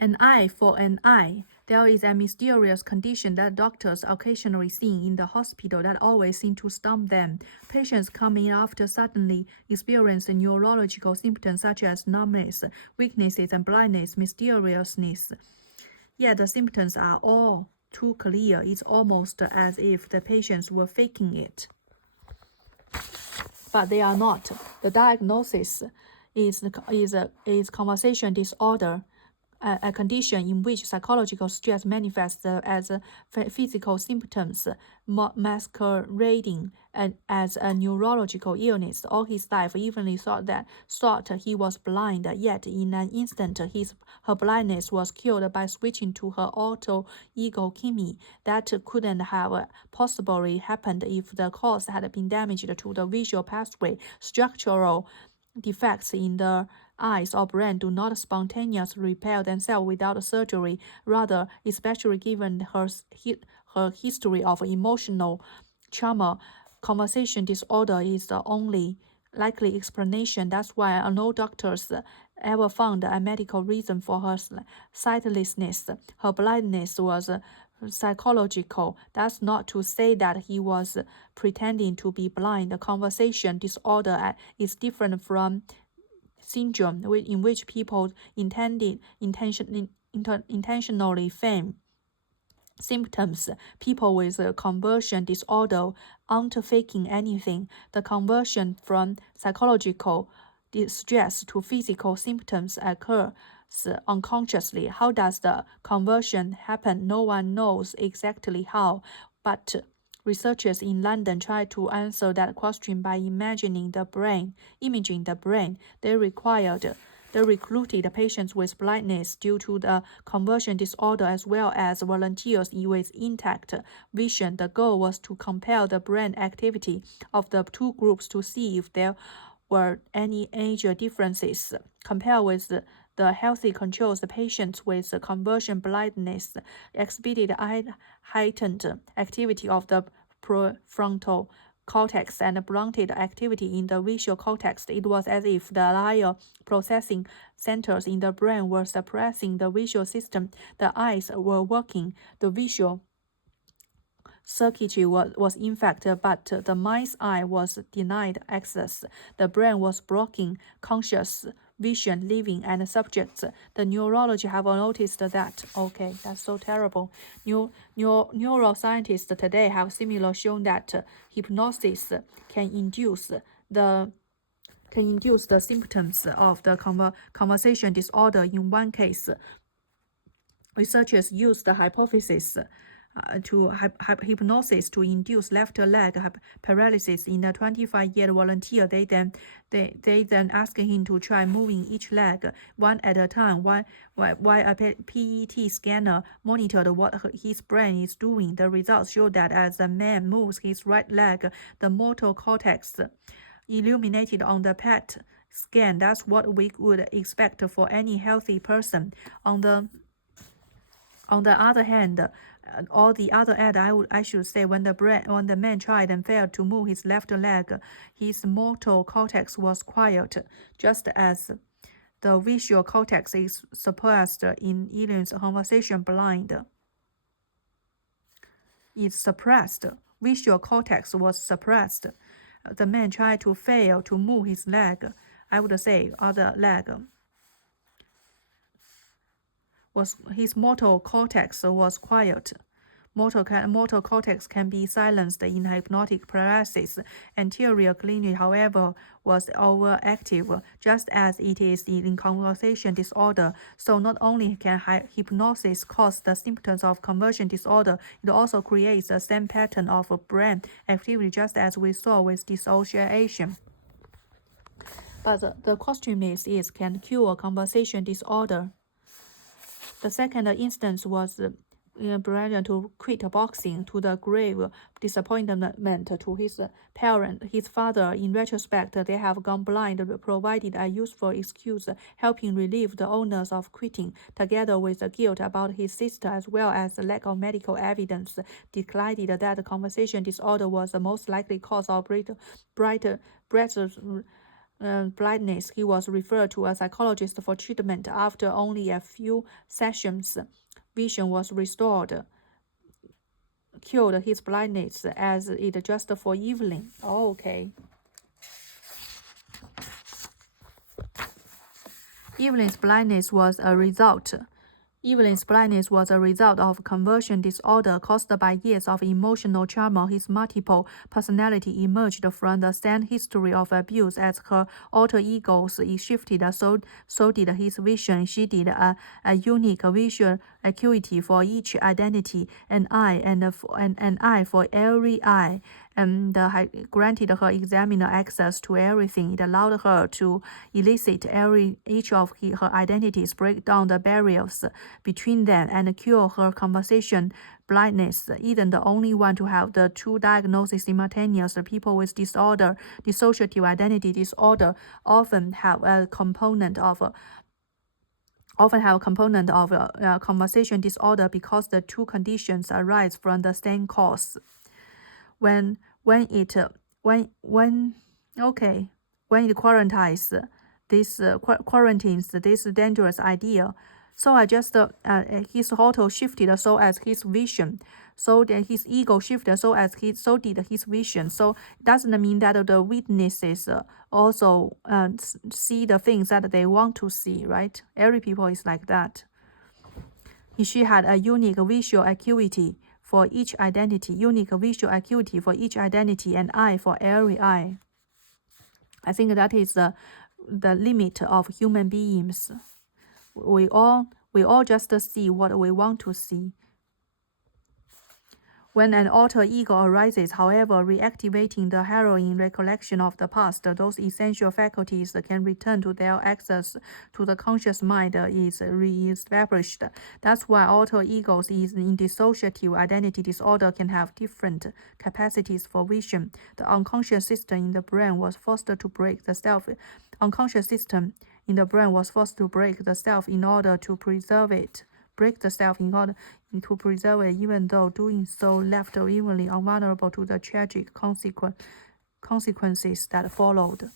An eye for an eye. There is a mysterious condition that doctors occasionally see in the hospital that always seems to stump them. Patients come in after suddenly experiencing neurological symptoms such as numbness, weaknesses, and blindness, mysteriousness. Yet the symptoms are all too clear. It's almost as if the patients were faking it. But they are not. The diagnosis is conversation disorder, a condition in which psychological stress manifests as physical symptoms, masquerading as a neurological illness. All his life, Evenly thought he was blind, yet in an instant her blindness was cured by switching to her alter ego Kimi. That couldn't have possibly happened if the cause had been damaged to the visual pathway. Structural defects in the eyes or brain do not spontaneously repair themselves without surgery. Rather, especially given her history of emotional trauma, conversation disorder is the only likely explanation. That's why no doctors ever found a medical reason for her sightlessness. Her blindness was psychological. That's not to say that he was pretending to be blind. The conversation disorder is different from syndrome, in which people intentionally feign symptoms. People with conversion disorder aren't faking anything. The conversion from psychological distress to physical symptoms occurs unconsciously. How does the conversion happen? No one knows exactly how, but researchers in London try to answer that question by imaging the brain. They recruited patients with blindness due to the conversion disorder as well as volunteers with intact vision. The goal was to compare the brain activity of the two groups to see if there were any age differences. Compared with the healthy controls, the patients with conversion blindness exhibited heightened activity of the prefrontal cortex and blunted activity in the visual cortex. It was as if the higher processing centers in the brain were suppressing the visual system. The eyes were working. The visual circuitry was in fact, but the mind's eye was denied access. The brain was blocking conscious vision, living, and subjects. The neurology have noticed that. Okay, that's so terrible. Neuroscientists today have similarly shown that hypnosis can induce the symptoms of the conversation disorder. In one case, researchers used the hypothesis to hypnosis to induce left leg paralysis in a 25-year volunteer. They then asked him to try moving each leg one at a time while a PET scanner monitored what his brain is doing. The results show that as the man moves his right leg, the motor cortex illuminated on the PET scan. That's what we would expect for any healthy person. On the other hand, or the other end, I should say, when the man tried and failed to move his left leg, his motor cortex was quiet, just as the visual cortex is suppressed in Ellen's conversation blind. It's suppressed. Visual cortex was suppressed. The man tried to fail to move his leg. I would say other leg. His motor cortex was quiet. Motor cortex can be silenced in hypnotic paralysis. Anterior ciliary, however, was overactive, just as it is in conversation disorder. So not only can hypnosis cause the symptoms of conversion disorder, it also creates the same pattern of brain activity, just as we saw with dissociation. But the question is can cure conversation disorder? The second instance was Brian to quit boxing, to the grave disappointment to his his father. In retrospect, they have gone blind, provided a useful excuse, helping relieve the onus of quitting, together with the guilt about his sister as well as the lack of medical evidence, declared that conversation disorder was the most likely cause of blindness. He was referred to a psychologist for treatment. After only a few sessions, vision was restored. Cured his blindness as it just for Evelyn. Oh, okay. Evelyn's blindness was a result. Evelyn's blindness was a result of conversion disorder caused by years of emotional trauma. His multiple personality emerged from the sad history of abuse. As her alter egos shifted, so did his vision. She did a unique visual acuity for each identity, an eye an eye for every eye, and granted her examiner access to everything. It allowed her to elicit each of her identities, break down the barriers between them, and cure her conversation blindness. Isn't the only one to have the two diagnoses simultaneously. People with disorder, dissociative identity disorder, often have a component of conversation disorder because the two conditions arise from the same cause. When it quarantines this dangerous idea. So I just his auto shifted so as his vision. So then his ego shifted so did his vision. So it doesn't mean that the witnesses also see the things that they want to see, right? Every people is like that. She had a unique visual acuity for each identity, and eye for every eye. I think that is the limit of human beings. We all just see what we want to see. When an alter ego arises, however, reactivating the harrowing recollection of the past, those essential faculties can return to their access to the conscious mind is re-established. That's why alter egos in dissociative identity disorder can have different capacities for vision. The unconscious system in the brain was forced to break the self. Unconscious system in the brain was forced to break the self in order to preserve it. Even though doing so left Evelyn invulnerable to the tragic consequences that followed.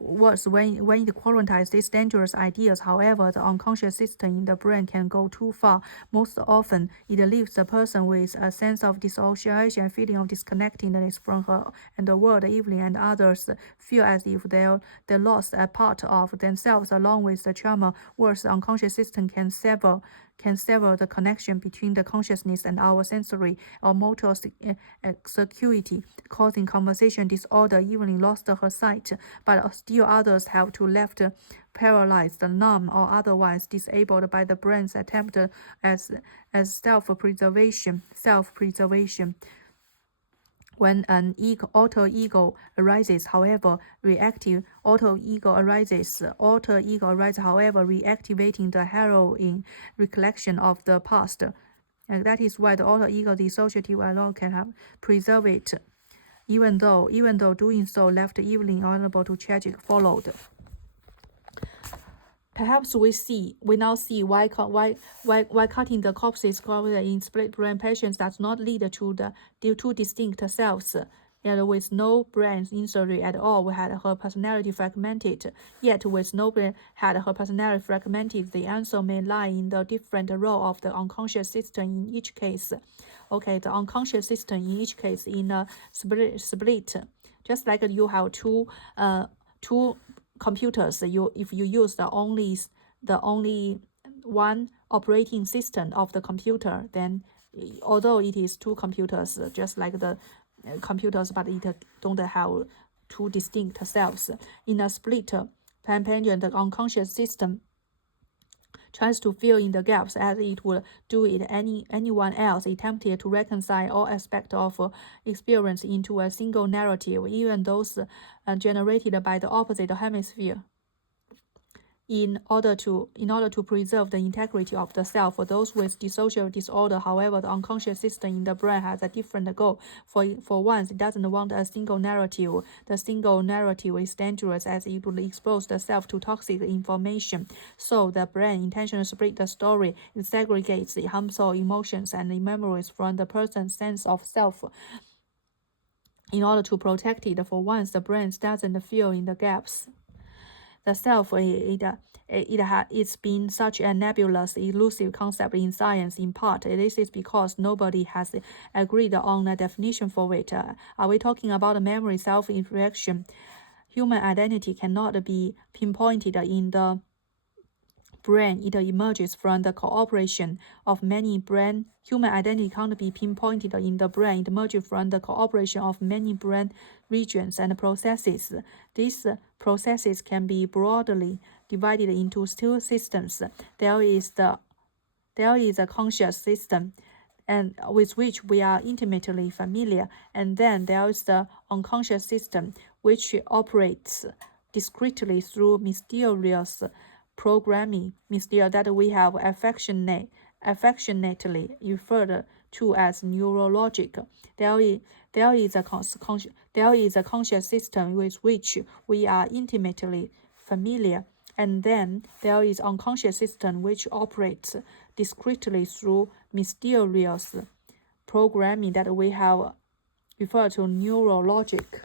Worse, when it quarantines these dangerous ideas, however, the unconscious system in the brain can go too far. Most often, it leaves the person with a sense of dissociation, a feeling of disconnectedness from her and the world. Evelyn and others feel as if they lost a part of themselves along with the trauma. Worse, the unconscious system can sever the connection between the consciousness and our sensory or motor circuity, causing conversation disorder. Evelyn lost her sight, but still others have to left paralyzed, numb, or otherwise disabled by the brain's attempt as self-preservation. When an alter ego arises, however, reactivating the harrowing recollection of the past. And that is why the alter ego dissociative alone can have preserve it, even though doing so left Evelyn vulnerable to tragic followed. Perhaps we now see why cutting the corpses in split brain patients does not lead to the two distinct selves. And with no brain injury at all, we had her personality fragmented. Yet with no brain had her personality fragmented, the answer may lie in the different role of the unconscious system in each case. Okay, the unconscious system in each case in a split. Just like you have two computers, if you use the only one operating system of the computer, then although it is two computers, just like the computers, but it don't have two distinct selves. In a split companion, the unconscious system tries to fill in the gaps as it would do it anyone else, attempted to reconcile all aspects of experience into a single narrative, even those generated by the opposite hemisphere. In order to preserve the integrity of the self. For those with dissociative disorder, however, the unconscious system in the brain has a different goal. For once, it doesn't want a single narrative. The single narrative is dangerous as it will expose the self to toxic information. So the brain intentionally split the story. It segregates the harmful emotions and the memories from the person's sense of self. in order to protect it for once the brain doesn't fill in the gaps. The self, it's been such a nebulous, elusive concept in science in part. This is because nobody has agreed on a definition for it. Are we talking about memory, self-reflection? Human identity cannot be pinpointed in the brain. It emerges from the cooperation of many brain. Human identity can't be pinpointed in the brain. It emerges from the cooperation of many brain regions and processes. These processes can be broadly divided into two systems. There is a conscious system, and with which we are intimately familiar, and then there is the unconscious system, which operates discretely through mysterious programming, that we have affectionately referred to as neurologic. There is a conscious system with which we are intimately familiar, and then there is unconscious system which operates discretely through mysterious programming that we have referred to neurologic.